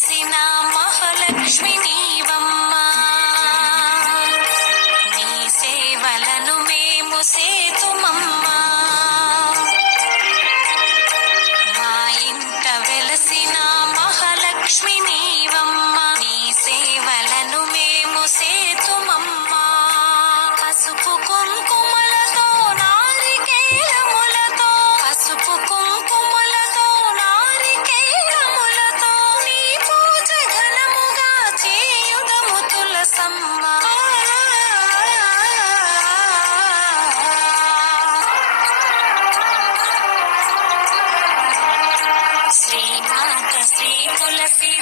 వెలసిన మహాలక్ష్మి నీవమ్మా, నీ సేవలను మేము సేతుమమ్మా. మా ఇంట వెలసిన మహాలక్ష్మి నీవమ్మా, నీ సేవలను మేము సేతుమమ్మా. పసుపు కుంకుమలతో నారికేళములతో, పసుపు కుంకుమలతో నారికేళములతో నీ పూజ ఘనముగా చేయుదము తులసమ్మా. శ్రీమాత శ్రీ తులసి